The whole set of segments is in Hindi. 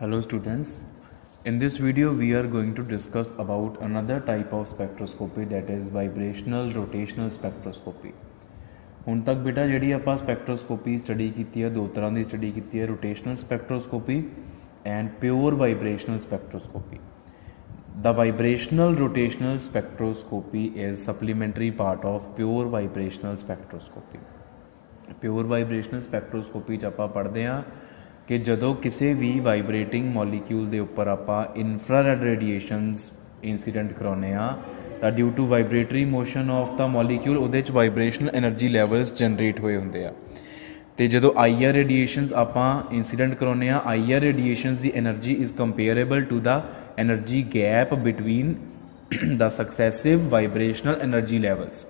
Hello students, in this video we are going to discuss about another type of spectroscopy, that is vibrational rotational spectroscopy। ਹੁਣ ਤੱਕ ਬੇਟਾ ਜਿਹੜੀ ਆਪਾਂ ਸਪੈਕਟਰੋਸਕੋਪੀ ਸਟੱਡੀ ਕੀਤੀ ਹੈ, ਦੋ ਤਰ੍ਹਾਂ ਦੀ ਸਟੱਡੀ ਕੀਤੀ ਹੈ, rotational spectroscopy and pure vibrational spectroscopy. The vibrational rotational spectroscopy is supplementary part of pure vibrational spectroscopy। Pure vibrational spectroscopy 'ਚ ਆਪਾਂ ਪੜ੍ਹਦੇ ਹਾਂ ਕਿ ਜਦੋਂ ਕਿਸੇ ਵੀ ਵਾਈਬ੍ਰੇਟਿੰਗ ਮੋਲੀਕਿਊਲ ਦੇ ਉੱਪਰ ਆਪਾਂ ਇਨਫਰਾਰੈਡ ਰੇਡੀਏਸ਼ਨਸ ਇੰਸੀਡੈਂਟ ਕਰਾਉਂਦੇ ਹਾਂ ਤਾਂ due to vibratory motion of the molecule ਉਹਦੇ 'ਚ ਵਾਈਬ੍ਰੇਸ਼ਨਲ ਐਨਰਜੀ ਲੈਵਲਸ ਜਨਰੇਟ ਹੋਏ ਹੁੰਦੇ ਆ। ਅਤੇ ਜਦੋਂ IR ਰੇਡੀਏਸ਼ਨਸ ਆਪਾਂ ਇੰਸੀਡੈਂਟ ਕਰਾਉਂਦੇ ਹਾਂ, IR ਰੇਡੀਏਸ਼ਨਸ ਦੀ energy is comparable to the energy gap between the successive vibrational energy levels.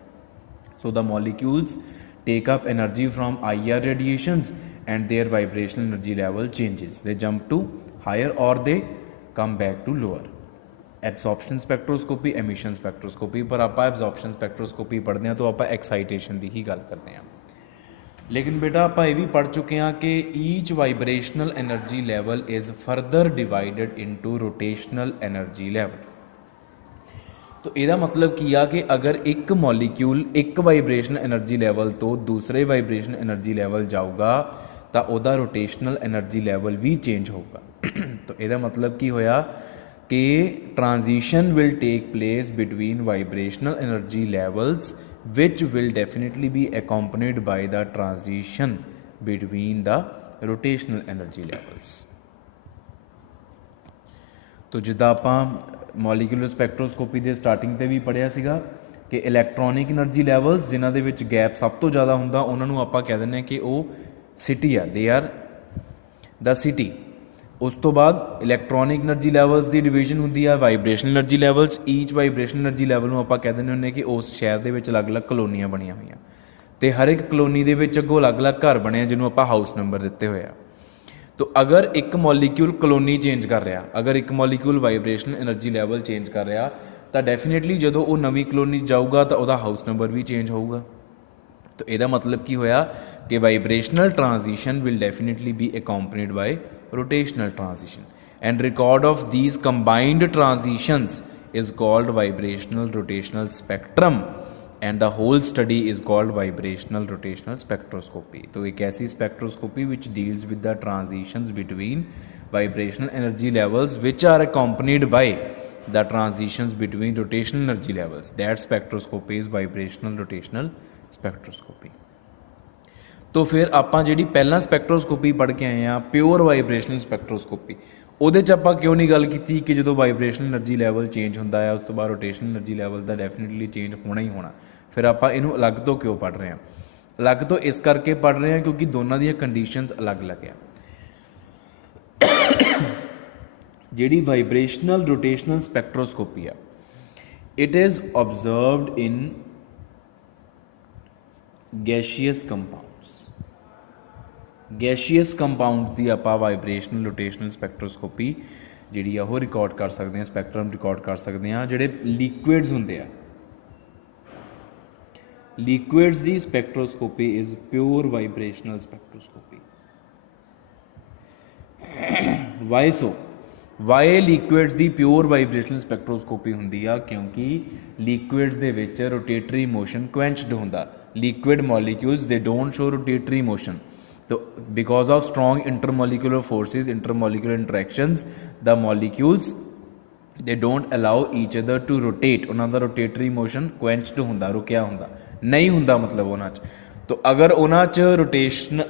So the molecules take up energy from IR radiations and their vibrational energy level changes. They jump to higher or they come back to lower. Absorption spectroscopy, emission spectroscopy, पर आप absorption spectroscopy पढ़ते हैं तो आप excitation की ही गल करते हैं। लेकिन बेटा आप ये भी पढ़ चुके हैं कि each vibrational energy level is further divided into rotational energy level. तो ਇਹਦਾ मतलब ਕੀ ਆ ਕਿ ਅਗਰ ਇੱਕ ਮੋਲੀਕਿਊਲ ਇੱਕ ਵਾਈਬ੍ਰੇਸ਼ਨ ਐਨਰਜੀ ਲੈਵਲ ਤੋਂ ਦੂਸਰੇ ਵਾਈਬ੍ਰੇਸ਼ਨ ਐਨਰਜੀ ਲੈਵਲ ਜਾਊਗਾ ਤਾਂ ਉਹਦਾ ਰੋਟੇਸ਼ਨਲ ਐਨਰਜੀ ਲੈਵਲ ਵੀ ਚੇਂਜ ਹੋਊਗਾ। ਤਾਂ ਇਹਦਾ ਮਤਲਬ ਕੀ ਹੋਇਆ ਕਿ transition will take place between vibrational energy levels which will definitely be accompanied by the transition between the rotational energy levels। तो जिदा ਆਪਾਂ ਮੋਲੀਕੂਲਰ ਸਪੈਕਟਰੋਸਕੋਪੀ ਦੇ ਸਟਾਰਟਿੰਗ ਤੇ ਵੀ ਪੜ੍ਹਿਆ ਸੀਗਾ ਕਿ ਇਲੈਕਟ੍ਰੋਨਿਕ એનર્ਜੀ ਲੈਵਲਸ ਜਿਨ੍ਹਾਂ ਦੇ ਵਿੱਚ ਗੈਪ ਸਭ ਤੋਂ ਜ਼ਿਆਦਾ ਹੁੰਦਾ ਉਹਨਾਂ ਨੂੰ ਆਪਾਂ ਕਹਿ ਦਿੰਦੇ ਹਾਂ ਕਿ ਉਹ ਸਿਟੀ ਆ, ਦੇ ਆਰ ਦਾ ਸਿਟੀ। ਉਸ ਤੋਂ ਬਾਅਦ ਇਲੈਕਟ੍ਰੋਨਿਕ એનર્ਜੀ ਲੈਵਲਸ ਦੀ ਡਿਵੀਜ਼ਨ ਹੁੰਦੀ ਆ ਵਾਈਬ੍ਰੇਸ਼ਨਲ એનર્ਜੀ ਲੈਵਲਸ। ਈਚ ਵਾਈਬ੍ਰੇਸ਼ਨਲ એનર્ਜੀ ਲੈਵਲ ਨੂੰ ਆਪਾਂ ਕਹਿ ਦਿੰਦੇ ਹੁੰਦੇ ਕਿ ਉਸ ਸ਼ਹਿਰ ਦੇ ਵਿੱਚ ਅਲੱਗ-ਅਲੱਗ ਕਲੋਨੀਆਂ ਬਣੀਆਂ ਹੋਈਆਂ ਅਤੇ ਹਰ ਇੱਕ ਕਲੋਨੀ ਦੇ ਵਿੱਚ ਅੱਗੋਂ ਅਲੱਗ-ਅਲੱਗ ਘਰ ਬਣੇ ਆ ਜਿਹਨੂੰ ਆਪਾਂ ਹਾਊਸ ਨੰਬਰ ਦਿੱਤੇ ਹੋਏ ਆ। ਤਾਂ ਅਗਰ ਇੱਕ ਮੋਲੀਕਿਊਲ ਕਲੋਨੀ ਚੇਂਜ ਕਰ ਰਿਹਾ, ਅਗਰ ਇੱਕ ਮੋਲੀਕਿਊਲ ਵਾਈਬ੍ਰੇਸ਼ਨਲ એનર્ਜੀ ਲੈਵਲ ਚੇਂਜ ਕਰ ਰਿਹਾ ਤਾਂ ਡੈਫੀਨੇਟਲੀ ਜਦੋਂ ਉਹ ਨਵੀਂ ਕਲੋਨੀ ਜਾਊਗਾ ਤਾਂ ਉਹਦਾ ਹਾਊਸ ਨੰਬਰ ਵੀ ਚੇਂਜ ਹੋਊਗਾ। ਤਾਂ ਇਹਦਾ ਮਤਲਬ ਕੀ ਹੋਇਆ ਕਿ vibrational transition will definitely be accompanied by rotational transition and record of these combined transitions is called vibrational rotational spectrum and the whole study is called vibrational rotational spectroscopy। तो एक ऐसी spectroscopy which deals with the transitions between vibrational energy levels which are accompanied by the transitions between rotational energy levels, that spectroscopy is vibrational rotational spectroscopy। तो फिर ਆਪਾਂ ਜਿਹੜੀ ਪਹਿਲਾਂ ਸਪੈਕਟਰੋਸਕੋਪੀ ਪੜ੍ਹ ਕੇ ਆਏ ਹਾਂ ਪਿਓਰ ਵਾਈਬ੍ਰੇਸ਼ਨਲ ਸਪੈਕਟਰੋਸਕੋਪੀ, ਉਹਦੇ 'ਚ ਆਪਾਂ ਕਿਉਂ ਨਹੀਂ ਗੱਲ ਕੀਤੀ ਕਿ ਜਦੋਂ ਵਾਈਬ੍ਰੇਸ਼ਨਲ એનર્ਜੀ ਲੈਵਲ ਚੇਂਜ ਹੁੰਦਾ ਹੈ ਉਸ ਤੋਂ ਬਾਅਦ ਰੋਟੇਸ਼ਨਲ એનર્ਜੀ ਲੈਵਲ ਦਾ ਡੈਫੀਨਿਟਲੀ ਚੇਂਜ ਹੋਣਾ ਹੀ ਹੋਣਾ। ਫਿਰ ਆਪਾਂ ਇਹਨੂੰ ਅਲੱਗ ਤੋਂ ਕਿਉਂ ਪੜ੍ਹ ਰਹੇ ਹਾਂ? ਅਲੱਗ ਤੋਂ ਇਸ ਕਰਕੇ ਪੜ੍ਹ ਰਹੇ ਹਾਂ ਕਿਉਂਕਿ ਦੋਨਾਂ ਦੀਆਂ ਕੰਡੀਸ਼ਨਸ ਅਲੱਗ-ਅਲੱਗ ਆ। ਜਿਹੜੀ ਵਾਈਬ੍ਰੇਸ਼ਨਲ ਰੋਟੇਸ਼ਨਲ ਸਪੈਕਟਰੋਸਕੋਪੀ ਆ, it is observed in gaseous compound. Gaseous compound ਦੀ ਆਪਾਂ ਵਾਈਬ੍ਰੇਸ਼ਨਲ ਰੋਟੇਸ਼ਨਲ ਸਪੈਕਟਰੋਸਕੋਪੀ ਜਿਹੜੀ ਆ ਉਹ ਰਿਕਾਰਡ ਕਰ ਸਕਦੇ ਹਾਂ, ਸਪੈਕਟਰਮ ਰਿਕਾਰਡ ਕਰ ਸਕਦੇ ਹਾਂ। ਜਿਹੜੇ ਲਿਕੁਇਡਸ ਹੁੰਦੇ ਆ, ਲਿਕੁਇਡਸ ਦੀ spectroscopy is pure vibrational spectroscopy. Why so? Why liquids ਦੀ ਪਿਓਰ ਵਾਈਬ੍ਰੇਸ਼ਨਲ ਸਪੈਕਟਰੋਸਕੋਪੀ ਹੁੰਦੀ ਆ? ਕਿਉਂਕਿ ਲਿਕੁਇਡਸ ਦੇ ਵਿੱਚ ਰੋਟੇਟਰੀ ਮੋਸ਼ਨ ਕੁਐਂਚਡ ਹੁੰਦਾ। ਲਿਕੁਇਡ ਮੋਲੀਕਿਊਲਸ ਦੇ don't show rotatory motion. So because of strong intermolecular forces, intermolecular interactions, the molecules they don't allow each other to rotate। ਉਹਨਾਂ ਦਾ ਰੋਟੇਟਰੀ ਮੋਸ਼ਨ ਕੁਐਂਚਡ ਹੁੰਦਾ, ਰੁਕਿਆ ਹੁੰਦਾ ਨਹੀਂ ਹੁੰਦਾ ਮਤਲਬ ਉਹਨਾਂ 'ਚ। ਤਾਂ ਅਗਰ ਉਹਨਾਂ 'ਚ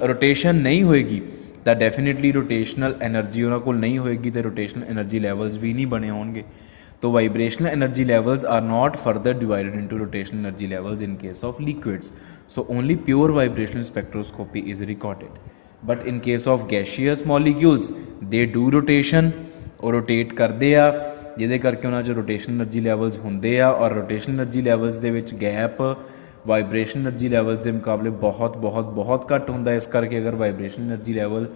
ਰੋਟੇਸ਼ਨ ਨਹੀਂ ਹੋਏਗੀ ਤਾਂ ਡੈਫੀਨੇਟਲੀ ਰੋਟੇਸ਼ਨਲ ਐਨਰਜੀ ਉਹਨਾਂ ਕੋਲ ਨਹੀਂ ਹੋਏਗੀ ਅਤੇ ਰੋਟੇਸ਼ਨਲ ਐਨਰਜੀ ਲੈਵਲਸ ਵੀ ਨਹੀਂ ਬਣੇ ਹੋਣਗੇ। तो vibrational energy levels are not further divided into rotational energy levels in case of liquids, so only pure vibrational spectroscopy is recorded। But in case of gaseous molecules they do rotation, और rotate करते आ ਜਿਹਦੇ ਕਰਕੇ ਉਹਨਾਂ 'ਚ rotational energy levels ਹੁੰਦੇ ਆ ਔਰ rotational energy levels ਦੇ ਵਿੱਚ gap ਵਾਈਬ੍ਰੇਸ਼ਨ એનર્ਜੀ ਲੈਵਲਸ ਦੇ ਮੁਕਾਬਲੇ ਬਹੁਤ ਘੱਟ ਹੁੰਦਾ। ਇਸ ਕਰਕੇ ਅਗਰ ਵਾਈਬ੍ਰੇਸ਼ਨ એનર્ਜੀ ਲੈਵਲ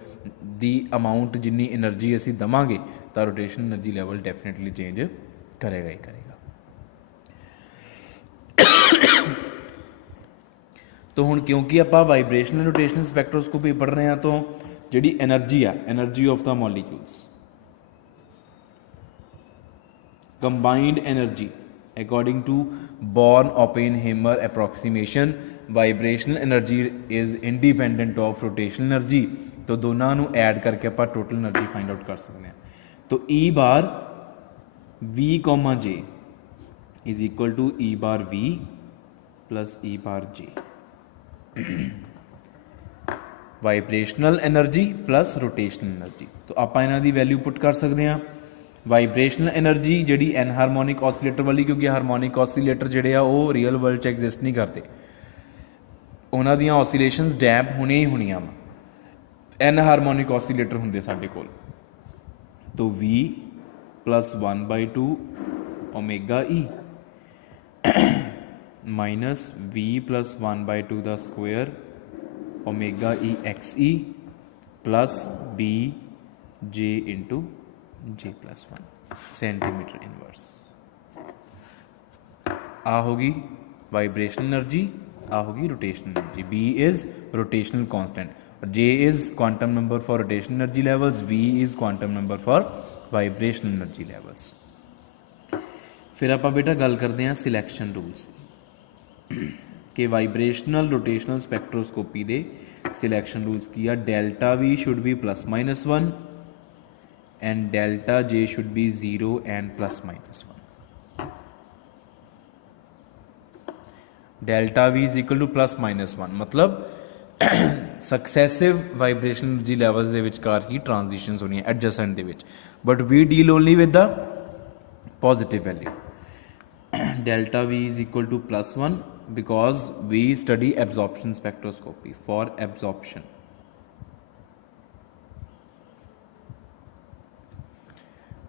ਦੀ ਅਮਾਊਂਟ ਜਿੰਨੀ એનર્ਜੀ ਅਸੀਂ ਦੇਵਾਂਗੇ ਤਾਂ rotation energy level definitely change ਕਰੇਗਾ ਹੀ ਕਰੇਗਾ। तो ਹੁਣ ਕਿਉਂਕਿ ਆਪਾਂ ਵਾਈਬ੍ਰੇਸ਼ਨਲ ਰੋਟੇਸ਼ਨਲ ਸਪੈਕਟਰੋਸਕੋਪੀ ਪੜ੍ਹ ਰਹੇ ਹਾਂ ਤਾਂ ਜਿਹੜੀ એનર્ਜੀ ਆ, energy of the molecules, combined energy according to Born Oppenheimer approximation vibrational energy is independent of rotational energy। तो दोनों ਨੂੰ ऐड करके ਆਪਾਂ total energy find out कर सकते हैं। तो E bar V, J is equal to E bar V plus E bar J vibrational energy plus rotational energy. तो आप इन्हां दी वैल्यू पुट कर सकते हैं। वाइब्रेशनल एनर्जी जी एनहारमोनिक ऑसीलेटर वाली, क्योंकि हारमोनिक ऑसीलेटर जोड़े आ वो रियल वर्ल्ड च एग्जिस्ट नहीं करते, उन्हों दी ऑसीलेशनस डैम्प होनी ही होनिया वा, एनहारमोनिक ऑसीलेटर होंगे साडे कोल। तो V plus 1/2 omega E minus V plus 1/2 the square omega E XE plus B J into J plus 1 centimetre inverse. आ होगी वाइब्रेशनल एनर्जी, आ होगी rotational energy. B is rotational constant, J is quantum number for rotational energy levels, V is quantum number for vibrational energy levels. फिर आप बेटा गल करते हैं सिलेक्शन रूल्स कि वाइब्रेशनल रोटेशनल स्पैक्ट्रोस्कोपी दे सिलेक्शन रूल्स की आ। Delta V should be +-1 and delta J should be 0 and +-1। Delta V is equal to +-1 मतलब सक्सैसिव वाइब्रेशनल एनर्जी लैवल्स दे विचकार ही ट्रांजिशनस होनी है एडजसेंट दे विच, but we deal only with the positive value. Delta V is equal to +1 because we study absorption spectroscopy for absorption।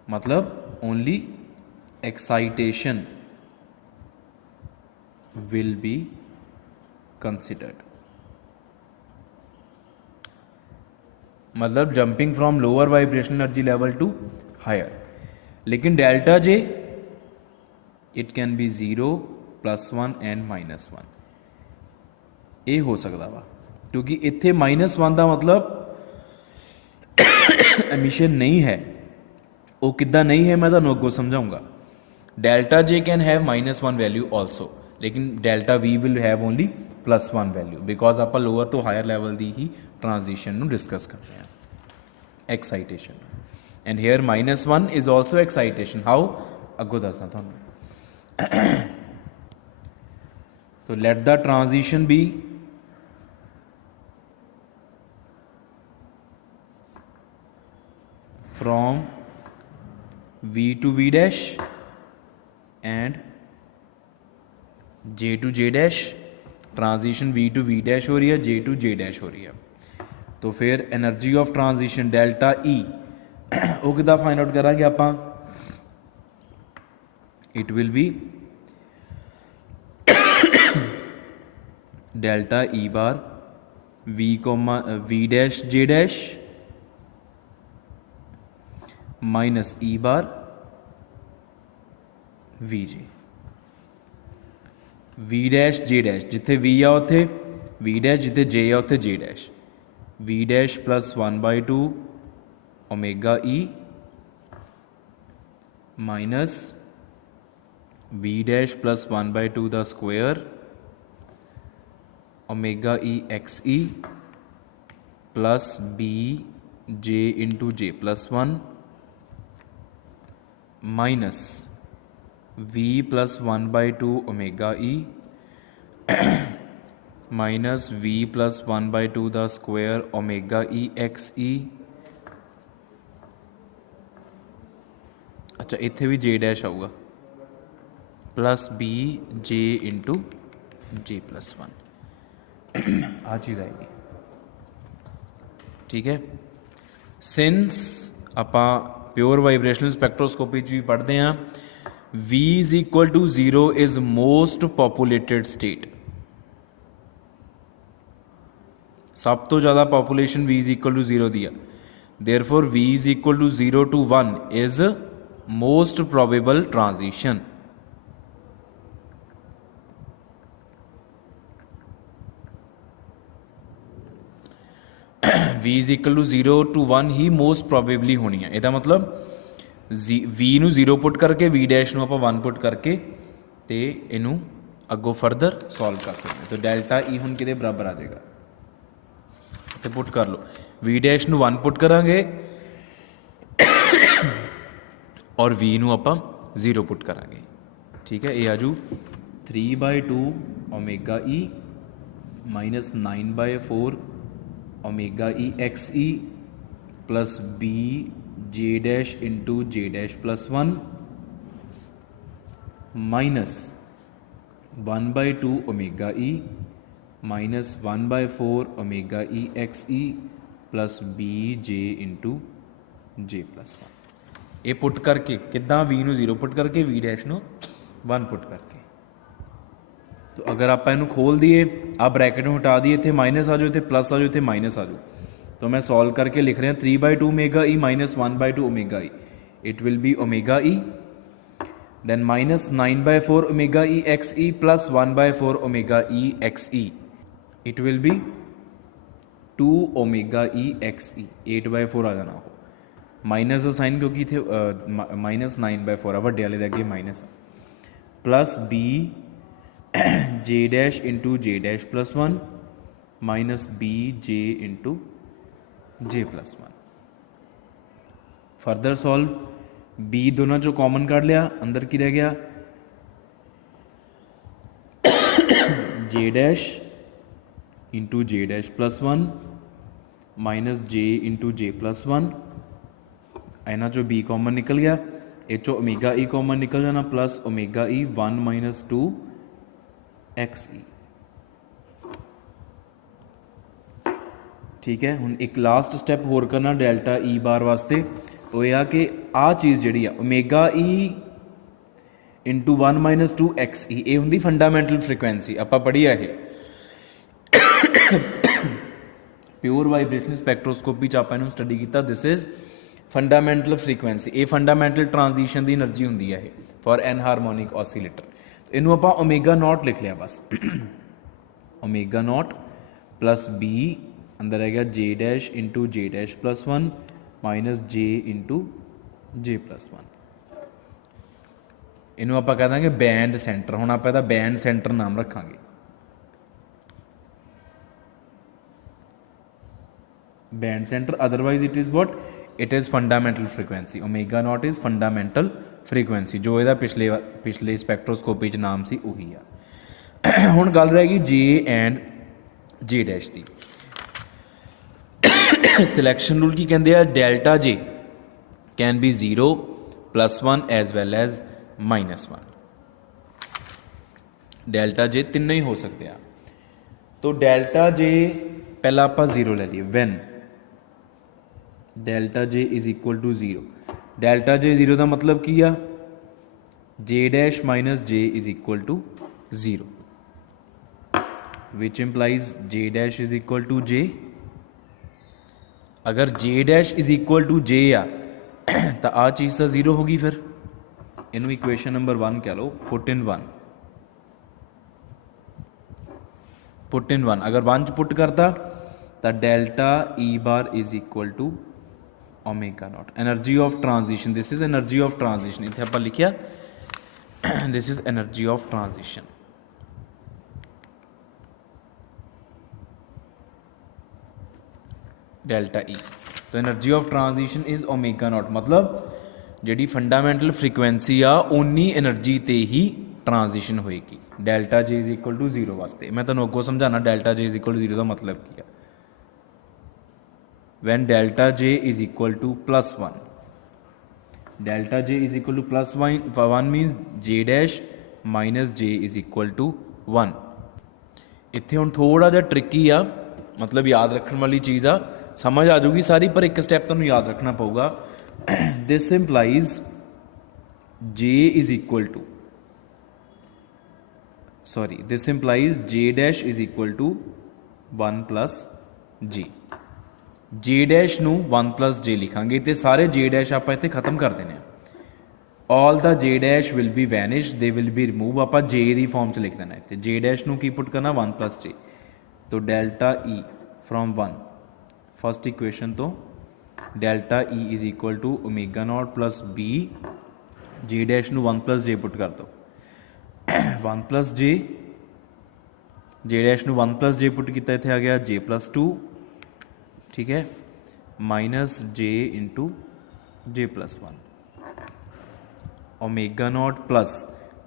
मतलब only excitation will be considered, मतलब jumping from lower vibrational energy level to higher। लेकिन delta J it can be 0 +1 and -1 ये हो सकता वा, क्योंकि इत्थे -1 का मतलब एमिशन नहीं है। वो किद्दां नहीं है मैं तुहानूं अगों समझाऊंगा। Delta J can have -1 value also, लेकिन delta V will have only +1 value because आप लोअर तो हायर लैवल की ही ट्रांजिशन नूं डिस्कस करते हैं excitation. And here -1 is also excitation. हाउ अगों दसां तुहानूं। तो let the transition be from V to V dash and J to J dash। Transition V to V dash हो रही है, J to J dash हो रही है। तो फिर energy of transition delta E वो कितना फाइंड आउट करांगे आपां। It will B delta E bar V dash J dash minus E bar VJ। V dash J dash जिथे V आ उत्थे V डैश, जिथे J आ उत्थे J dash. V dash plus 1/2 omega E minus V dash plus 1/2 the square omega E XE plus B J into J plus 1 minus V plus 1/2 omega E minus V plus 1/2 the square omega E XE। अच्छा इत्थे भी J डैश आऊगा plus B J into J plus 1 आ चीज़ आएगी। ठीक है। सिंस आपां प्योर वाइब्रेशनल स्पैक्ट्रोस्कोपी भी पढ़ते हैं, V is equal to 0 is most populated state. सब तो ज़्यादा population V is equal to 0 दिया, therefore V is equal to 0 to 1 is most probable transition. V is equal to 0 to 1 ही मोस्ट प्रोबेबली होनी है। इसका मतलब वी ਨੂੰ 0 ਪੁੱਟ ਕਰਕੇ v ਡੈਸ਼ ਨੂੰ ਆਪਾਂ 1 ਪੁੱਟ ਕਰਕੇ ਤੇ ਇਹਨੂੰ ਅੱਗੋਂ ਫਰਦਰ ਸੋਲਵ ਕਰ ਸਕਦੇ ਹਾਂ। ਤਾਂ ਡੈਲਟਾ ਈ ਹੁਣ ਕਿਹਦੇ ਬਰਾਬਰ ਆ ਜਾਏਗਾ, ਤੇ ਪੁੱਟ ਕਰ ਲਓ v ਡੈਸ਼ ਨੂੰ 1 ਪੁੱਟ ਕਰਾਂਗੇ ਔਰ v ਨੂੰ ਆਪਾਂ 0 ਪੁੱਟ ਕਰਾਂਗੇ। ਠੀਕ ਹੈ, ਇਹ ਆ ਜੂ 3/2 omega E minus 9/4 omega E X E plus B J dash into J dash plus 1 minus 1/2 omega E minus 1/4 omega E X E plus B J into J plus 1। ये पुट करके किदा वी नू 0 पुट करके वी डैश नू 1 पुट करके। तो अगर आप इनू खोल दिए, आप ब्रैकेट में हटा दिए, इतने माइनस आ जाओ, इतने प्लस आ जाओ, इतने माइनस आ जाओ, तो मैं सॉल्व करके लिख रहा 3/2 omega E minus 1/2 omega E, it will be omega E, then minus 9/4 omega E X E plus 1/4 omega E X E, it will be 2 omega E X E, 8/4 आ जाना हो माइनस का साइन क्योंकि इतने माइनस 9/4 आ वड्डे वाले दे अगे minus plus B J dash into J dash plus 1 minus B J into J plus 1। Further solve, B दोनों चो कॉमन काट लिया, अंदर की रह गया J dash into J dash plus 1 minus J into J plus 1, इन्हों चो बी कॉमन निकल गया, ये चो ओमेगा ई कॉमन निकल जाना प्लस ओमेगा ई 1 माइनस 2 एक्स ई। ठीक है, हुण एक लास्ट स्टैप होर करना डेल्टा ई बार वास्ते, वो यह कि आ चीज़ जिहड़ी आ omega E into 1 minus 2 X E, ये हुंदी फंडामेंटल फ्रीकुएंसी, आपां पढ़ी है ये प्योर वाइब्रेशनल स्पैक्ट्रोस्कोपी च आपां इहनूं स्टडी कीता। दिस इज़ फंडामेंटल फ्रीकुएंसी, ये फंडामेंटल ट्रांजिशन की एनर्जी हुंदी है फॉर एन हारमोनिक ऑसीलेटर। इनू आप ओमेगा नॉट लिख लिया बस, ओमेगा नॉट प्लस बी अंदर है गया J dash into J dash plus 1 minus J into J plus 1। इनू आप कह देंगे बैंड सेंटर, हुण आप बैंड सेंटर नाम रखांगे, band centre, otherwise it is what, it is fundamental frequency. Omega naught is fundamental frequency, जो यदा पिछले स्पैक्ट्रोस्कोपी च नाम सी उही आ। हुण गल रहेगी जे एंड जे डैश की। सिलैक्शन रूल की कहते हैं, delta J can be 0 plus 1 as well as -1। Delta J तीनों ही हो सकते हैं। तो डेल्टा जे पहला आप 0 ले लिए, when delta J is equal to 0, delta J 0 का मतलब की आ, J dash minus J is equal to 0, which implies J dash is equal to J. अगर J dash is equal to J आ तो आ चीज़ तो 0 होगी, फिर इनू इक्वेशन नंबर 1 कह लो, पुट इन 1, पुट इन 1, अगर 1 च पुट करता तो delta E bar is equal to omega naught, energy of transition, this is energy of transition, इतने आप लिखिया this is energy of transition. Delta E, तो energy of transition is omega naught, मतलब जी फंडामेंटल फ्रीकुएंसी आ उन्नी एनर्जी ते ही ट्रांजिशन होएगी। Delta J is equal to 0 वास्ते मैं तुहानूं अगों समझाना delta J is equal to 0 का मतलब की है। Van delta J is equal to +1, delta J is equal to +1 minus J dash minus J is equal to 1। इत्थे हुण थोड़ा जिहा ट्रिकी आ, मतलब याद रखने वाली चीज़ आ, समझ आ जाऊगी सारी, पर एक स्टैप तुहानूं याद रखना पऊगा। This implies J is equal to, sorry this implies J dash is equal to 1 plus J, J dash नू 1 प्लस जे लिखांगे तो सारे जे डैश आप इत्थे खत्म कर देने, all the J dash will B vanish, they will be remove, आप जे की फॉर्म च लिख देना इत्थे, जे डैश नू की पुट करना 1 प्लस जे, तो delta E from 1 first equation तो delta E is equal to omega not plus B J dash नू 1 प्लस जे पुट कर दो 1 प्लस जे डैश नू 1 प्लस जे पुट किया इत्थे आ गया जे प्लस 2 ठीक है minus J into J plus 1 omega not plus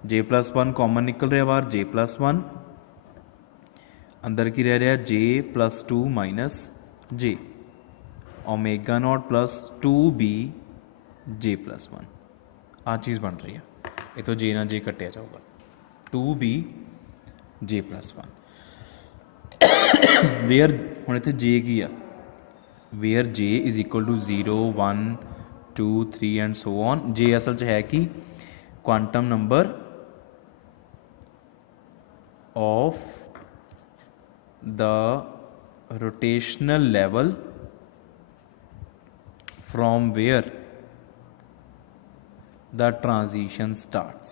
J plus 1 common निकल रहा बाहर जे प्लस 1 अंदर की रह रहा J plus 2 minus J omega not plus 2b J plus 1 आ चीज़ बन रही है ये तो जे ना जे कटिया जाऊगा 2b जे प्लस 1 वेयर हुण इत्थे जे की आ where J is equal to 0 1 2 3 and so on J असल च है कि quantum number of the rotational level from where the transition starts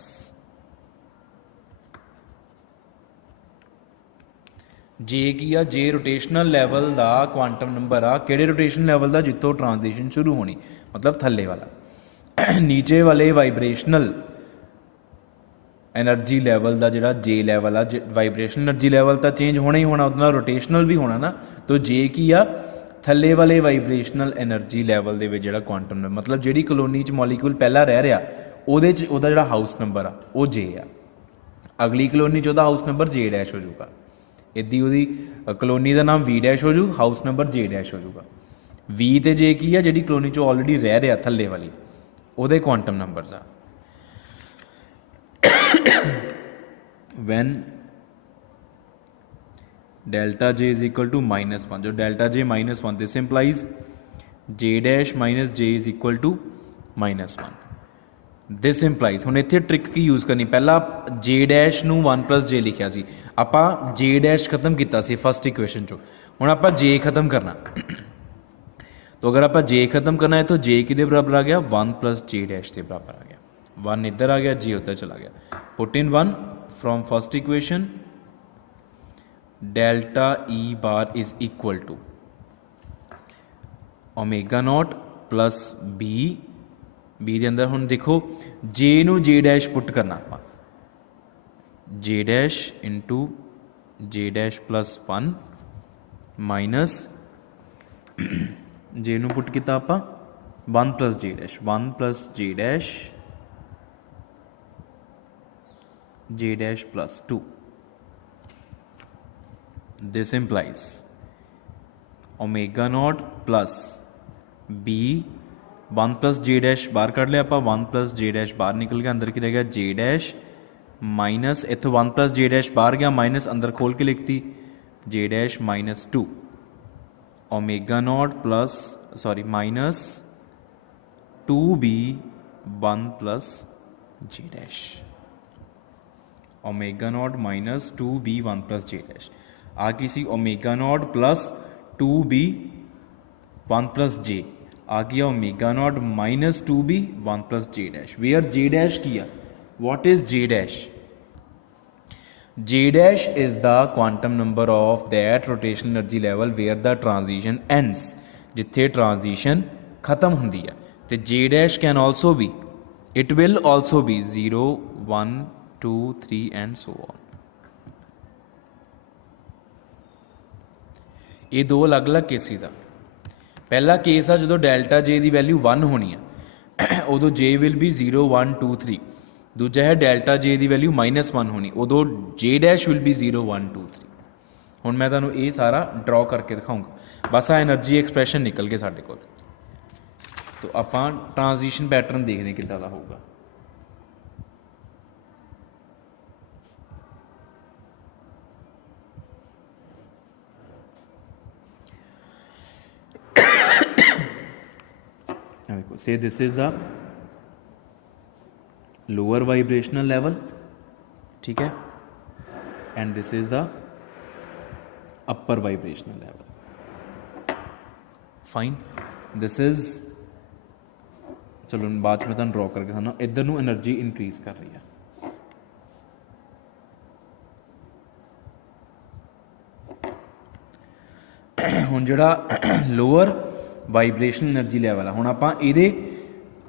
J की आ जे रोटेशनल लैवल का क्वांटम नंबर आ किहड़े रोटेशनल लैवल का जितों ट्रांजिशन शुरू होनी मतलब थल्ले वाला नीचे वाले वाइब्रेशनल एनर्जी लैवल का जिहड़ा जे लैवल आ वाइब्रेशनल एनर्जी लैवल तो चेंज होना ही होना उतना रोटेशनल भी होना ना तो जे की आ थल्ले वाले वाइब्रेशनल एनर्जी लैवल के जिहड़ा क्वांटम नंबर मतलब जिहड़ी कलोनी च मॉलीक्यूल पहला रह रहा ਉਹਦੇ ਚ ਉਹਦਾ ਜਿਹੜਾ ਹਾਊਸ ਨੰਬਰ ਆ ਉਹ ਜੇ ਆ ਅਗਲੀ ਕਲੋਨੀ ਚ ਉਹਦਾ ਹਾਊਸ ਨੰਬਰ ਜੇ ਡੈਸ਼ ਹੋ ਜਾਊਗਾ ਇੱਦੀ ਉਹਦੀ ਕਲੋਨੀ ਦਾ ਨਾਮ ਵੀ ਡੈਸ਼ ਹੋ ਜੂ ਹਾਊਸ ਨੰਬਰ ਜੇ ਡੈਸ਼ ਹੋ ਜਾਊਗਾ ਵੀ ਤੇ ਜੇ ਕੀ ਆ ਜਿਹੜੀ ਕਲੋਨੀ ਚ ਆਲਰੇਡੀ ਰਹਿ ਰਿਹਾ ਥੱਲੇ ਵਾਲੀ ਉਹਦੇ ਕੁਆਂਟਮ ਨੰਬਰਸ ਆ when delta j is equal to -1 जो delta j -1 this implies j dash minus j is equal to -1 this implies ਹੁਣ ਇੱਥੇ ट्रिक की यूज़ करनी पहला j dash ਨੂੰ 1 + j लिखिया सी ਆਪਾਂ j dash खत्म किया सी फर्स्ट इक्वेशन चो ਹੁਣ ਆਪਾਂ j खत्म करना तो अगर आप j खत्म करना है तो j किदे बराबर आ गया 1 + j dash के बराबर आ गया 1 इधर आ गया j उधर चला गया put in 1 from first equation delta E bar is equal to omega not plus B B के अंदर हुण देखो जे नू जे डैश पुट करना आप J dash into J dash plus 1 minus J नू पुट किया आप 1 + J dash 1 + J dash J dash plus 2 this implies omega not plus B 1 + J dash बाहर कढ़ लिया आप 1 + जे डैश बाहर निकल गया अंदर की रह गया जे डैश माइनस इतों 1 + जे डैश बाहर गया माइनस अंदर खोल के लिखती J dash -2 omega not plus sorry minus 2b 1 + J dash omega not -2b 1 + J dash आ गई सी omega not plus 2b 1 + J आ गया omega not -2b 1 + J dash where J dash किया what is J dash J dash is the quantum number of that rotational energy level where the transition ends जिथे ट्रांजिशन खत्म होंदी है तो J dash can also be it will also be 0 1 2 3 and so on ये दो अलग अलग केसिस आ पहला केस आ जो डेल्टा जे की वैल्यू 1 होनी है उदो जे विल बी 0 1 2 3 दूजा है डेल्टा जे की वैल्यू -1 होनी उदो जे डैश विल बी 0 1 2 3 हुण मैं तुहानूं ये सारा ड्रॉ करके दिखाऊँगा बस आ एनर्जी एक्सप्रैशन निकल गए साडे कोल तो आपां ट्रांजिशन पैटर्न देखते किदां दा होऊगा say this is the lower vibrational level ठीक है and this is the upper vibrational level fine this is चलो बाद में तुहानूं ड्रॉ करके दिखाना इधर नूं एनर्जी इंक्रीज कर रही है हुण जिहड़ा लोअर ਵਾਈਬ੍ਰੇਸ਼ਨਲ એનર્ਜੀ ਲੈਵਲ ਆ। ਹੁਣ ਆਪਾਂ ਇਹਦੇ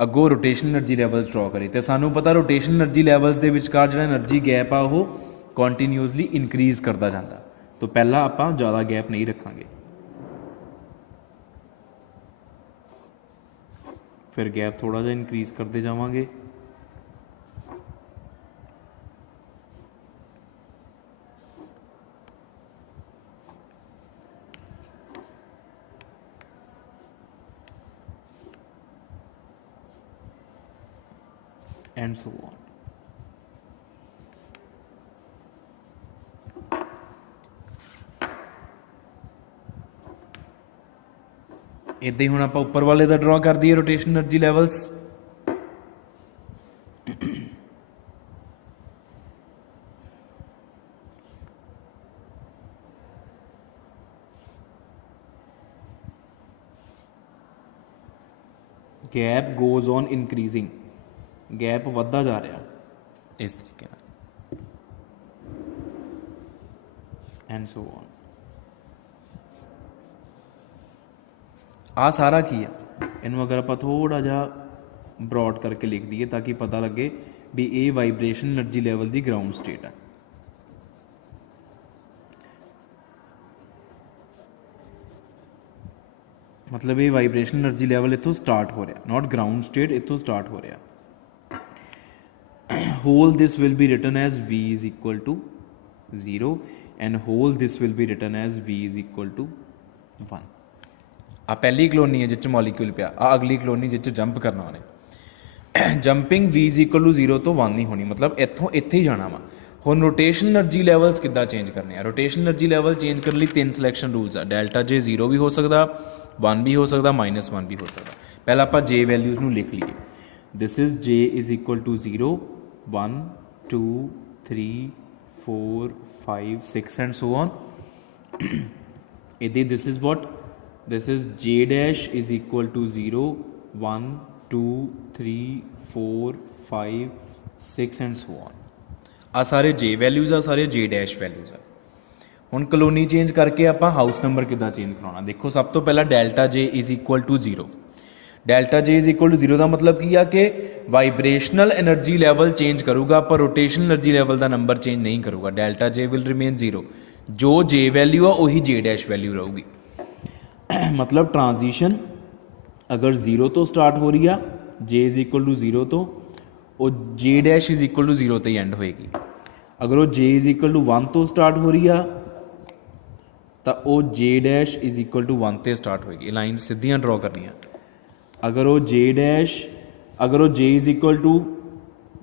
ਅੱਗੋਂ ਰੋਟੇਸ਼ਨਲ એનર્ਜੀ ਲੈਵਲਸ ਡਰਾ ਕਰੀ ਤੇ ਸਾਨੂੰ ਪਤਾ ਰੋਟੇਸ਼ਨਲ એનર્ਜੀ ਲੈਵਲਸ ਦੇ ਵਿਚਕਾਰ ਜਿਹੜਾ એનર્ਜੀ ਗੈਪ ਆ ਉਹ ਕੰਟੀਨਿਊਸਲੀ ਇਨਕਰੀਜ਼ ਕਰਦਾ ਜਾਂਦਾ। ਤਾਂ ਪਹਿਲਾਂ ਆਪਾਂ ਜ਼ਿਆਦਾ ਗੈਪ ਨਹੀਂ ਰੱਖਾਂਗੇ, ਫਿਰ ਗੈਪ ਥੋੜ੍ਹਾ ਜਿਹਾ ਇਨਕਰੀਜ਼ ਕਰਦੇ ਜਾਵਾਂਗੇ। and so on. ਇੱਦਾਂ ਹੀ ਹੁਣ ਆਪਾਂ ਉੱਪਰ ਵਾਲੇ ਦਾ ਡਰਾ ਕਰ ਦਈਏ rotation energy levels. Gap goes on increasing, gap ਵੱਧਦਾ ਜਾ ਰਿਹਾ ਇਸ ਤਰੀਕੇ ਨਾਲ ਐਂਡ ਸੋ ਔਨ। ਆ ਸਾਰਾ ਕੀ ਆ, ਇਹਨੂੰ ਅਗਰ ਆਪਾਂ ਥੋੜ੍ਹਾ ਜਿਹਾ ਬਰੋਡ ਕਰਕੇ ਲਿਖ ਦਈਏ ਤਾਂ ਕਿ ਪਤਾ ਲੱਗੇ ਵੀ ਇਹ ਵਾਈਬ੍ਰੇਸ਼ਨ એનર્ਜੀ ਲੈਵਲ ਦੀ ਗਰਾਊਂਡ ਸਟੇਟ ਹੈ। ਮਤਲਬ ਇਹ ਵਾਈਬ੍ਰੇਸ਼ਨ એનર્ਜੀ ਲੈਵਲ ਇੱਥੋਂ ਸਟਾਰਟ ਹੋ ਰਿਹਾ, ਨਾਟ ਗਰਾਊਂਡ ਸਟੇਟ, ਇੱਥੋਂ ਸਟਾਰਟ ਹੋ ਰਿਹਾ। whole this will be written as V is equal to 0 and whole this will be written as V is equal to 1। ਆ ਪਹਿਲੀ ਕਲੋਨੀ ਹੈ ਜਿਸ 'ਚ ਮੋਲੀਕਿਊਲ ਪਿਆ, ਆ ਅਗਲੀ ਕਲੋਨੀ ਜਿਸ 'ਚ ਜੰਪ ਕਰਨਾ ਉਹਨੇ। Jumping V is equal to 0 ਤੋਂ 1 ਨਹੀਂ ਹੋਣੀ, ਮਤਲਬ ਇੱਥੋਂ ਇੱਥੇ ਹੀ ਜਾਣਾ ਵਾ। ਹੁਣ ਰੋਟੇਸ਼ਨ એનર્ਜੀ ਲੈਵਲਸ ਕਿੱਦਾਂ ਚੇਂਜ ਕਰਨੇ ਆ? ਰੋਟੇਸ਼ਨ એનર્ਜੀ ਲੈਵਲ ਚੇਂਜ ਕਰਨ ਲਈ 3 ਸਿਲੈਕਸ਼ਨ ਰੂਲਸ ਆ। ਡੈਲਟਾ ਜੇ 0 ਵੀ ਹੋ ਸਕਦਾ, 1 ਵੀ ਹੋ ਸਕਦਾ, -1 ਵੀ ਹੋ ਸਕਦਾ। ਪਹਿਲਾਂ ਆਪਾਂ ਜੇ ਵੈਲਿਊਜ਼ ਨੂੰ ਲਿਖ ਲਈਏ। ਦਿਸ ਇਜ਼ ਜੇ is equal to 0 1 2 3 4 5 6 and so on। this is what this is j dash is equal to 0 1 2 3 4 5 6 and so on। ਆ ਸਾਰੇ j ਵੈਲਿਊਜ਼ ਆ, ਸਾਰੇ j ਡੈਸ਼ ਵੈਲਿਊਜ਼ ਆ। ਹੁਣ ਕਲੋਨੀ ਚੇਂਜ ਕਰਕੇ ਆਪਾਂ ਹਾਊਸ ਨੰਬਰ ਕਿੱਦਾਂ ਚੇਂਜ ਕਰਾਉਣਾ? ਦੇਖੋ ਸਭ ਤੋਂ ਪਹਿਲਾਂ delta j is equal to 0। Delta ਜੇ ਇਜ਼ ਇਕੁਅਲ ਟੂ 0 ਦਾ ਮਤਲਬ ਕੀ ਆ ਕਿ ਵਾਈਬ੍ਰੇਸ਼ਨਲ એનર્ਜੀ ਲੈਵਲ ਚੇਂਜ ਕਰੂਗਾ ਪਰ ਰੋਟੇਸ਼ਨਲ એનર્ਜੀ ਲੈਵਲ ਦਾ ਨੰਬਰ ਚੇਂਜ ਨਹੀਂ ਕਰੂਗਾ। ਡੈਲਟਾ ਜੇ ਵਿਲ ਰਿਮੇਨ 0। ਜੋ ਜੇ ਵੈਲਿਊ ਆ ਉਹੀ ਜੇ ਡੈਸ਼ ਵੈਲਿਊ ਰਹੂਗੀ। ਮਤਲਬ ਟ੍ਰਾਂਜੀਸ਼ਨ ਅਗਰ 0 ਤੋਂ ਸਟਾਰਟ ਹੋ ਰਹੀ ਆ, ਜੇ ਇਜ਼ ਇਕੁਅਲ ਟੂ 0 ਤੋਂ, ਉਹ ਜੇ ਡੈਸ਼ ਇਜ਼ ਇਕੁਅਲ ਟੂ 0 ਤੇ ਹੀ ਐਂਡ ਹੋਏਗੀ। ਅਗਰ ਉਹ ਜੇ ਇਜ਼ ਇਕੁਅਲ ਟੂ 1 ਤੋਂ ਸਟਾਰਟ ਹੋ ਰਹੀ ਆ ਤਾਂ ਉਹ ਜੇ ਡੈਸ਼ ਇਜ਼ ਇਕੁਅਲ ਟੂ 1 ਤੇ ਸਟਾਰਟ ਹੋਏਗੀ। ਲਾਈਨਸ ਸਿੱਧੀਆਂ ਡਰਾ ਕਰਨੀਆਂ। ਅਗਰ ਉਹ ਜੇ ਡੈਸ਼, ਅਗਰ ਉਹ ਜੇ ਇਜ਼ ਇਕੁਅਲ ਟੂ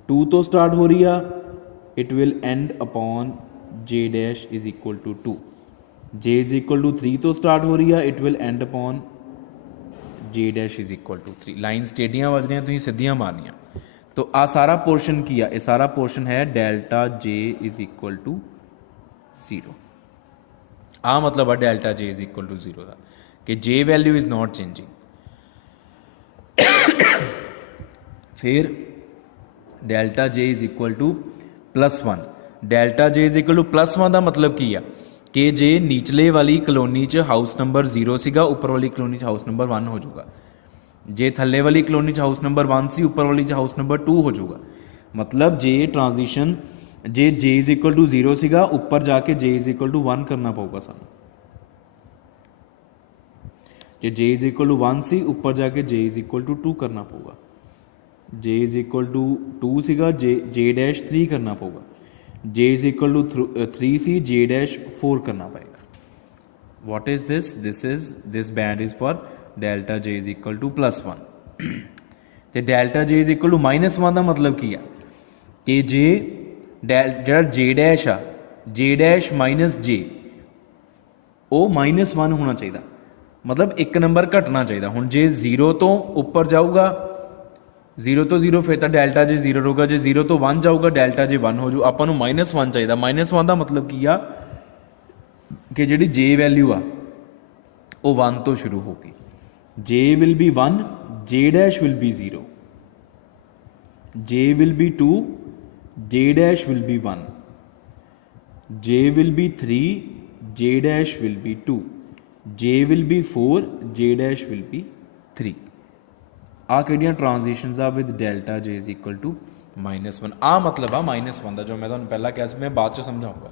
2 ਤੋਂ ਸਟਾਰਟ ਹੋ ਰਹੀ ਆ, it will end upon J dash is equal to 2। ਜੇ ਇਜ਼ ਇਕੁਅਲ ਟੂ 3 ਤੋਂ ਸਟਾਰਟ ਹੋ ਰਹੀ ਆ, it will end upon J dash is equal to 3। Lines ਟੇਡੀਆਂ ਵੱਜ ਰਹੀਆਂ, ਤੁਸੀਂ ਸਿੱਧੀਆਂ ਮਾਰਨੀਆਂ। ਤੋ ਆ ਸਾਰਾ ਪੋਰਸ਼ਨ ਕੀ ਆ? ਇਹ ਸਾਰਾ ਪੋਰਸ਼ਨ ਹੈ ਡੈਲਟਾ ਜੇ ਇਜ਼ ਇਕੁਅਲ ਟੂ 0। ਆ ਮਤਲਬ ਆ ਡੈਲਟਾ ਜੇ ਇਜ਼ ਇਕੁਅਲ ਟੂ 0 ਦਾ, ਕਿ J value is not changing. फिर delta J is equal to +1। Delta J is equal to +1 का मतलब की आ कि जे नीचले वाली कलोनी च हाउस नंबर 0 सीगा, उपर वाली कलोनी च हाउस नंबर 1 हो जाऊगा। जे थल्ले वाली कलोनी च हाउस नंबर 1 सी, उपर वाली च हाउस नंबर 2 हो जाऊगा। मतलब J transition J J is equal to 0 सीगा, उपर जाके जे इज़ इक्वल टू 1 करना पऊगा सानू। J J is equal to 1 सी, उपर जाके जे इज़ इक्वल टू 2 करना पऊगा। जे इज़ इक्वल टू 2 सीगा, जे डैश 3 करना पऊगा। जे इज़ इक्वल टू 3 सी, जे डैश 4 करना पड़ेगा। What is this? This band is for delta J is equal to +1। तो delta J is equal to -1 का मतलब की आ कि जे जो जे डैश आ, जे डैश माइनस जे, वो -1 होना चाहिए। मतलब एक नंबर घटना चाहिए। हुण जे 0 तो उपर जाऊगा, 0 तो 0, फिर तो डेल्टा जे 0 रहूगा। जे 0 तो 1 जाऊगा, डेल्टा जे 1 हो जाऊ। आपां नूं -1 चाहिए। -1 का मतलब की आ कि जिहड़ी जे वैल्यू आ वो 1 तो शुरू होगी। J will be 1, J dash will be 0, J will be 2, J dash will be 1, J will be 3, J dash will be 2, J will be 4, J dash will be 3. आ किहड़ियां ट्रांजिशनस आ with delta J is equal to -1. आ मतलब आ -1 का जो मैं तुहानूं पहला कहा मैं बाद चो समझाऊंगा.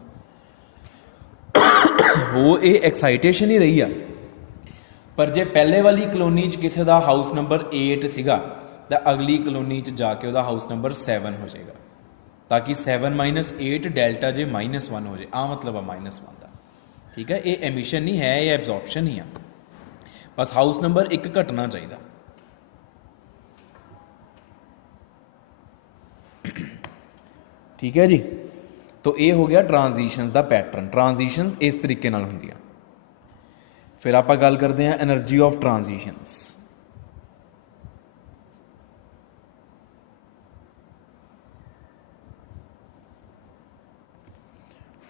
हो ये एक्साइटेशन ही रही आ, पर जे पहले वाली कलोनी च किसी का हाउस नंबर 8 सीगा तो अगली कलोनी च जाके वह हाउस नंबर 7 हो जाएगा, ताकि 7 - 8 डेल्टा J -1 हो जाए. आ मतलब आ -1 का. ठीक है, ये एमिशन नहीं है, ये एब्जॉर्प्शन ही है. बस हाउस नंबर 1 घटना चाहिए. ठीक है जी. तो ये हो गया ट्रांजिशंस का पैटर्न. ट्रांजिशंस इस तरीके नाल होंदियां. फिर आप गल करते हैं energy of transitions.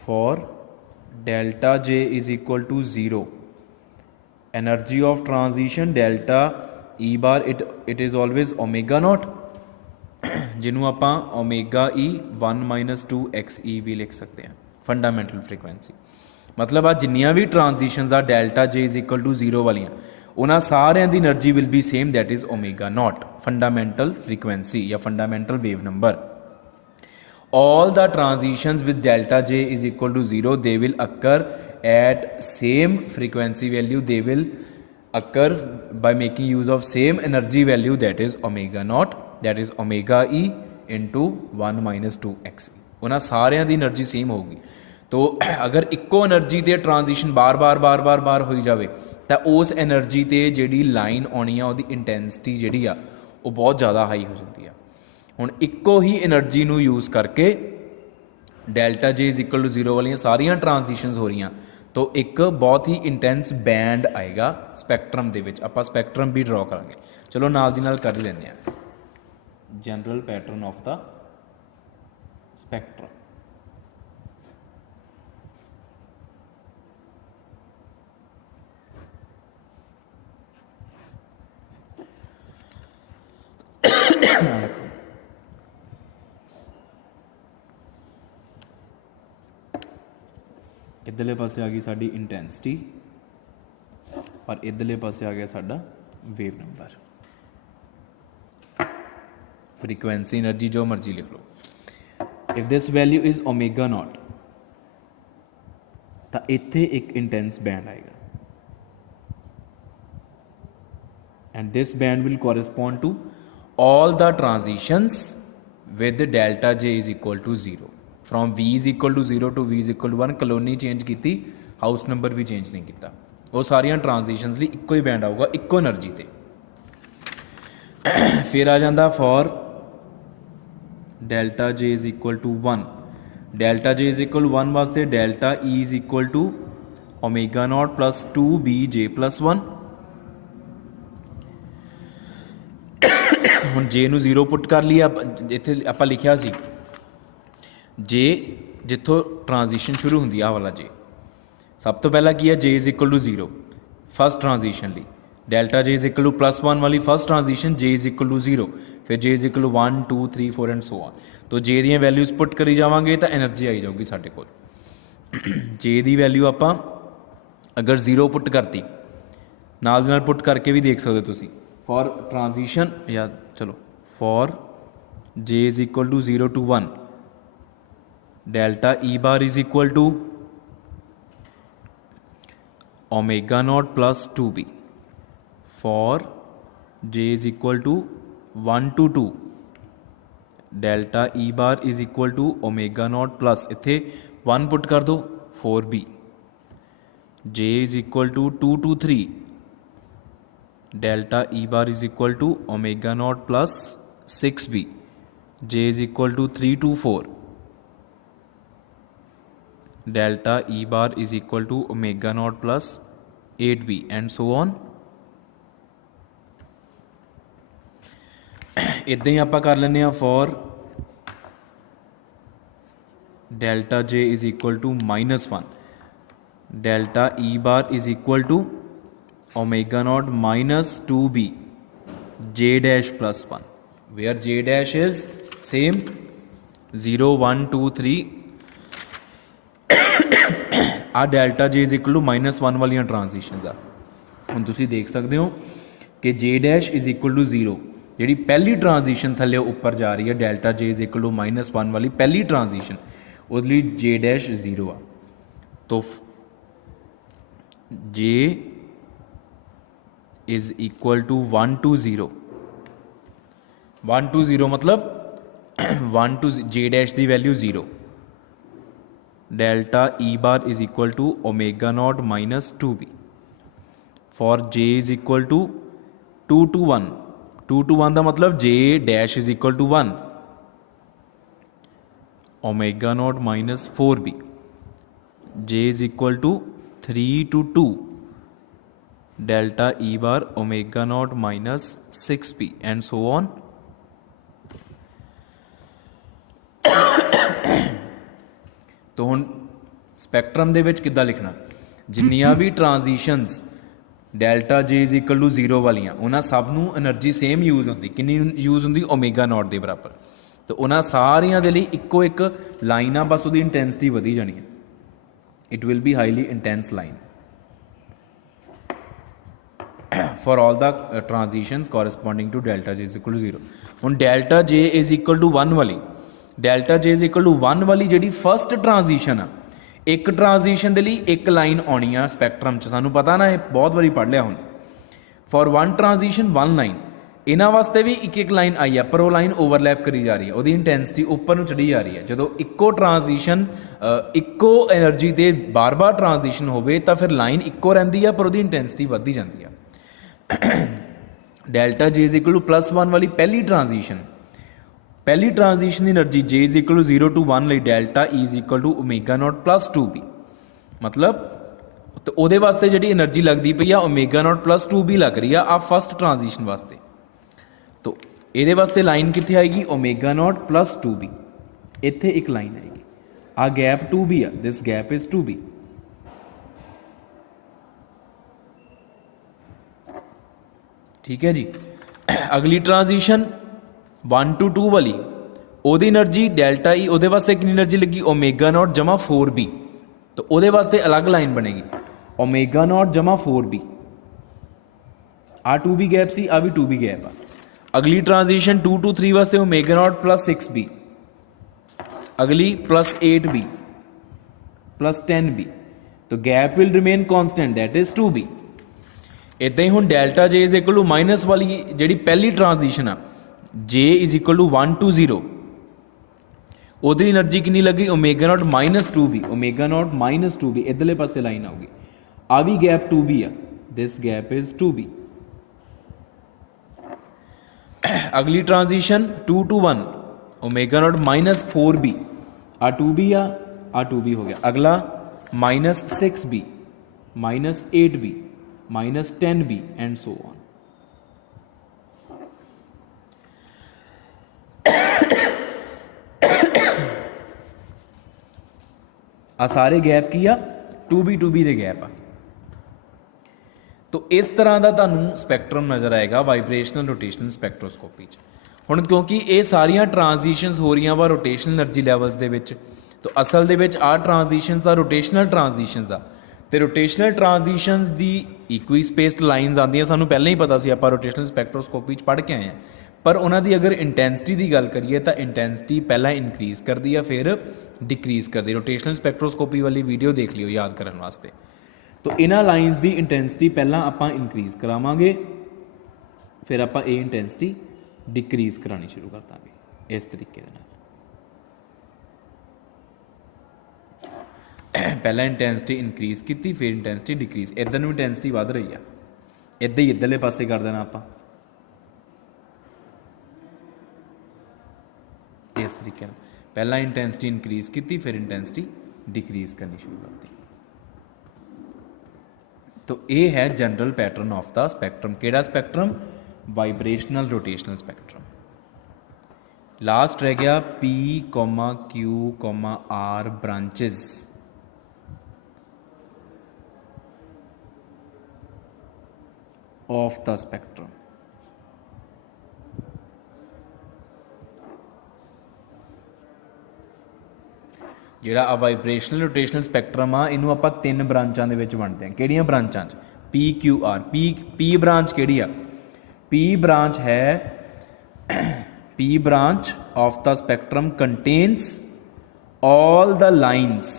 For delta J is equal to 0, energy of transition delta E bar it is always omega not, जिन्हों आप ओमेगा E 1 - 2 XE भी लिख सकते हैं. फंडामेंटल फ्रीकुएंसी मतलब आ जिन्नियां भी ट्रांजिशंस आ delta J is equal to 0 वालियां, उन्हां सारियां दी energy will be same, that is omega naught, fundamental frequency या fundamental wave number. All the transitions with delta J is equal to 0, they will occur at same frequency value, they will occur by making use of same energy value, that is omega naught, that is omega E into 1 - 2 XE. उन्हां सारियां दी एनर्जी सेम होगी. तो अगर इक्को एनर्जी ते ट्रांजिशन बार बार हो जाए तो उस एनर्जी ते जिहड़ी लाइन आनी आ उहदी इंटेंसिटी जिहड़ी आ वो बहुत ज़्यादा हाई हो जाती है. हुण इक्को ही एनर्जी नूं यूज़ करके delta J is equal to 0 वाली सारियां ट्रांजिशनस हो रही, तो एक बहुत ही इंटेंस बैंड आएगा स्पैक्ट्रम दे विच. आपां स्पैक्ट्रम भी ड्रॉ करांगे. चलो नाल दी नाल कर लैंदे आ general pattern of the spectrum. इधरले पासे आ गई साड़ी इंटेंसिटी और इधरले पासे आ गया साड़ा वेव नंबर. फ्रीक्वेंसी एनर्जी जो मर्जी लिख लो. If this value is omega naught तो इत्थे एक इंटेंस बैंड आएगा and this band will correspond to all the transitions with delta J is equal to 0. From V is equal to 0 to V is equal to 1 colony change की, हाउस नंबर भी चेंज नहीं किया. वो सारिया ट्रांजिशनस लिए इक्को ही बैंड आऊगा इक्को एनर्जी ते. फिर आ जाता for delta J is equal to 1. Delta J is equal 1 वास्ते delta E is equal to omega not plus 2BJ plus 1. हुण J नूं 0 पुट कर लिया. इत्थे आपां लिखिया सी J जिथों ट्रांजिशन शुरू होंदी आ वाला J. सब तो पहला की है J is equal to 0 first transition ली. Delta J is equal to +1 वाली first transition J is equal to 0. फिर J is equal to 1 2 3 4 and so on. तो J दी वैल्यूज़ पुट करी जावांगे तो एनर्जी आई जाऊगी साढ़े कोल. J दी वैल्यू आप अगर 0 पुट करती नाल नाल पुट करके भी देख सकते तुसी. फॉर ट्रांजिशन या चलो for J is equal to 0 to 1 delta E bar is equal to omega not plus 2B. For J is equal to 1 to 2 delta E bar is equal to omega not plus इत्थे 1 पुट कर दो 4B. J is equal to 2 to 3 delta E bar is equal to omega not plus 6B. J is equal to 3 to 4 delta E bar is equal to omega not plus 8B and so on. इदां ही आप कर लें for delta J is equal to -1 delta E bar is equal to omega naught minus 2B J dash plus 1 where J dash is same 0 1 2 3 आ delta J is equal to -1 वाली ट्रांजिशन आ। हुण तुसीं देख सकते हो कि J dash is equal to 0 जी पहली ट्रांजिशन थले उपर जा रही है, delta J is equal to -1 वाली पहली ट्रांजिशन, उसके जे डैश 0 आ। तो J is equal to 1 to 0, 1 to 0 मतलब 1 to जे डैश की value 0, delta E bar is equal to omega not -2b for J is equal to 2 to 1, 2 to 1 का मतलब J dash is equal to 1, omega not -4b, J is equal to 3 to 2, delta E bar omega naught -6p and so on. तो हुण स्पैक्ट्रम दे विच किद्दां लिखना, जिन्नियां भी transitions delta J is equal to 0 वालियां उन्हां सब नूं एनर्जी सेम यूज़ होंदी, कितनी यूज़ होंदी, ओमेगा नॉट के बराबर। तो उन्हां सारियां दे लई इक्को एक लाइन आ, बस उहदी इंटेंसिटी वधी जानी है, it will be highly intense line for all the transitions corresponding to delta J is equal to 0। हुण delta J is equal to 1 वाली, delta J is equal to 1 वाली जी फस्ट ट्रांजिशन आ, एक ट्रांजिशन के लिए एक लाइन आनी आ स्पैक्ट्रम च, सानू पता ना, बहुत बारी पढ़ लिया हुण। फॉर 1 ट्रांजिशन 1 लाइन, इन्हां वास्ते भी एक एक लाइन आई है, पर वो लाइन ओवरलैप करी जा रही है, वो इंटेंसिटी उपर नूं चढ़ी जा रही है। जो इक्को ट्रांजिशन इक्को एनर्जी से बार बार ट्रांजिशन होवे तो फिर लाइन इक्को रहिंदी है, पर वो इंटेंसिटी वधदी जाती है। Delta J is equal to +1 वाली पहली ट्रांजिशन, पहली ट्रांजिशन की energy J is equal to 0 to 1 delta E is equal to omega not +2b, मतलब तो वो वास्ते जी एनर्जी लगती पई आ ओमेगा नॉट +2b लग रही है आ फस्ट ट्रांजिशन वास्ते। तो ये वास्ते लाइन कितने आएगी, ओमेगा नॉट +2b, इत्थे एक लाइन आएगी, आ गैप 2b आ, दिस गैप इज 2b। ठीक है जी। अगली ट्रांजिशन 1 to 2 वाली, ओदी एनर्जी डेल्टा ई, वो वास्ते कितनी एनर्जी लगी, ओमेगा नॉट जमा 4b, तो वो वास्ते अलग लाइन बनेगी, ओमेगा नॉट जमा 4b, आ 2b गैप सी, आ भी 2b गैप आ। अगली ट्रांजिशन 2 to 3 वास्ते ओमेगा नॉट +6b, अगली +8b +10b, तो gap will remain constant, that is 2b। इदां ही हुण delta J is equal to minus वाली जी पहली ट्रांजिशन आ, J is equal to 1 to 0, ਉਹਦੀ एनर्जी कितनी लगी, omega not -2b, omega not -2b, इधरले पासे लाइन आऊगी, आ भी गैप 2b आ, दिस गैप इज 2b। अगली transition 2 to 1, omega not -4b, आ 2b आ 2b हो गया। अगला -6b, -8b, -10b and so on. आ सारे गैप की आ 2b के गैप आ। तो इस तरह का तुहानूं स्पैक्ट्रम नज़र आएगा वाइब्रेशनल रोटेशनल स्पैक्ट्रोस्कोपी। हुण क्योंकि ये सारियां ट्रांजिशनस हो रही वा रोटेशनल एनर्जी लैवल्स दे विच, तो असल दे विच आ ट्रांजिशनस आ रोटेशनल ट्रांजिशनस आ, तो रोटेशनल ट्रांजिशनस दी इक्वी स्पेस्ड लाइनस आंदियां, सानूं पहले ही पता सी, आपां रोटेशनल स्पैक्ट्रोस्कोपी पढ़ के आए हैं। पर उन्होंने अगर इंटेंसिटी की गल करिए तो इंटेंसिटी पहला इनक्रीज़ करती है फिर डिक्रीज़ करती। रोटेशनल स्पैक्ट्रोस्कोपी वाली वीडियो देख लियो याद करने वास्ते। तो इन्हां लाइनस की इंटेंसिटी पहला आपां इनक्रीज़ करावांगे, फिर आपां ये इंटेंसिटी डिक्रीज़ करानी शुरू कर देंगे इस तरीके दे नाल। पहला इंटेंसिटी इनक्रीज़ की, फिर इंटेंसिटी डिक्रीज़, इधर नूं इंटेंसिटी वध रही है, इधर ही इधरले पासे कर देना आपां इस तरीके। पहला इंटेंसिटी इनक्रीज़ की, फिर इंटेंसिटी डिक्रीज़ करनी शुरू कर दी। तो ये है general pattern of the spectrum. केड़ा spectrum? Vibrational rotational spectrum. Last रह गया P, Q, R branches of the spectrum. ਜਿਹੜਾ ਆ ਵਾਈਬ੍ਰੇਸ਼ਨਲ ਰੋਟੇਸ਼ਨਲ ਸਪੈਕਟਰਮ ਆ ਇਹਨੂੰ ਆਪਾਂ 3 ਬ੍ਰਾਂਚਾਂ ਦੇ ਵਿੱਚ ਵੰਡਦੇ ਹਾਂ। ਕਿਹੜੀਆਂ ਬ੍ਰਾਂਚਾਂ 'ਚ? PQR। ਪੀ ਬ੍ਰਾਂਚ ਕਿਹੜੀ ਆ? ਪੀ ਬ੍ਰਾਂਚ ਹੈ P branch of the spectrum contains all the lines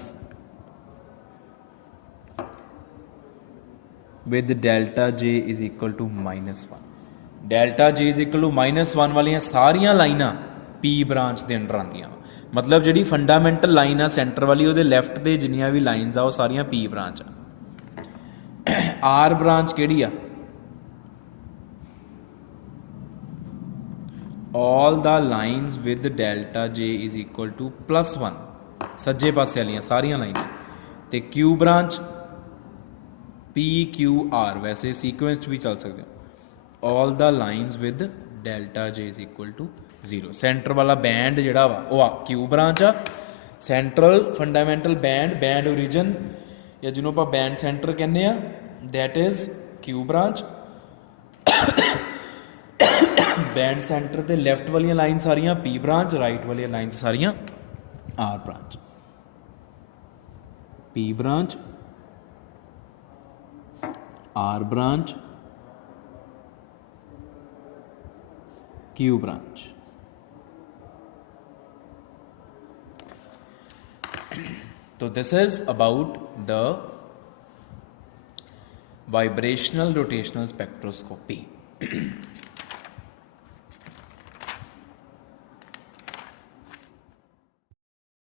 with delta J is equal to -1। delta J is equal to -1 ਵਾਲੀਆਂ ਸਾਰੀਆਂ ਲਾਈਨਾਂ P ਬ੍ਰਾਂਚ ਦੇ ਅੰਡਰ ਆਉਂਦੀਆਂ। ਮਤਲਬ ਜਿਹੜੀ ਫੰਡਾਮੈਂਟਲ ਲਾਈਨ ਆ ਸੈਂਟਰ ਵਾਲੀ ਉਹਦੇ ਲੈਫਟ ਤੇ ਜਿੰਨੀਆਂ ਵੀ ਲਾਈਨਸ ਆ ਉਹ ਸਾਰੀਆਂ P ਬ੍ਰਾਂਚ ਆ। R ਬ੍ਰਾਂਚ ਕਿਹੜੀ ਆ? all the lines with delta J is equal to +1 ਸੱਜੇ ਪਾਸੇ ਵਾਲੀਆਂ ਸਾਰੀਆਂ ਲਾਈਨਾਂ। ਤੇ Q ਬ੍ਰਾਂਚ PQR ਵੈਸੇ ਸੀਕੁਐਂਸ 'ਚ ਵੀ ਚੱਲ ਸਕਦੇ ਹੋ। all the lines with delta J is equal to 0। Centre ਵਾਲਾ ਬੈਂਡ ਜਿਹੜਾ ਵਾ ਉਹ ਆ Q ਬ੍ਰਾਂਚ ਆ। ਸੈਂਟਰਲ ਫੰਡਾਮੈਂਟਲ ਬੈਂਡ ਓਰੀਜਨ ਜਾਂ ਜਿਹਨੂੰ ਆਪਾਂ ਬੈਂਡ ਸੈਂਟਰ ਕਹਿੰਦੇ ਆ that is Q branch. Band centre ਤੇ ਲੈਫਟ ਵਾਲੀਆਂ ਲਾਈਨ ਸਾਰੀਆਂ P ਬ੍ਰਾਂਚ, ਰਾਈਟ ਵਾਲੀਆਂ ਲਾਈਨ ਸਾਰੀਆਂ R branch. P branch, R branch, Q branch. So this is about the vibrational rotational spectroscopy।